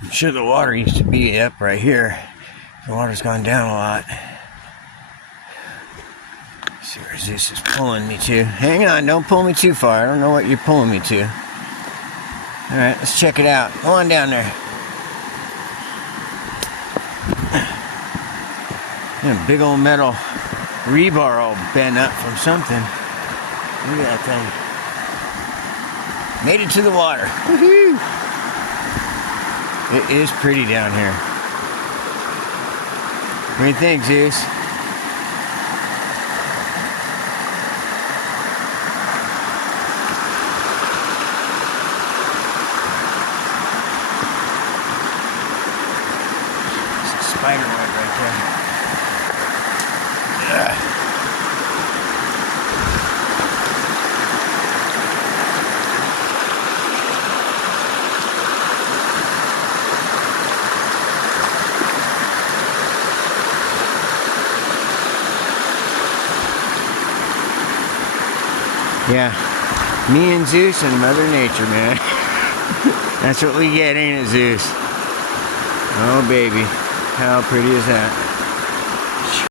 I'm sure the water used to be up right here. The water's gone down a lot. Let's see where Zeus is pulling me to. Hang on, don't pull me too far. I don't know what you're pulling me to. Alright, let's check it out. Go on down there. Yeah, big old metal rebar all bent up from something. Look at that thing. Made it to the water. Woohoo! It is pretty down here. What do you think, Zeus? It's a spider web right there. Yeah, me and Zeus and Mother Nature, man. That's what we get, ain't it, Zeus? Oh, baby. How pretty is that?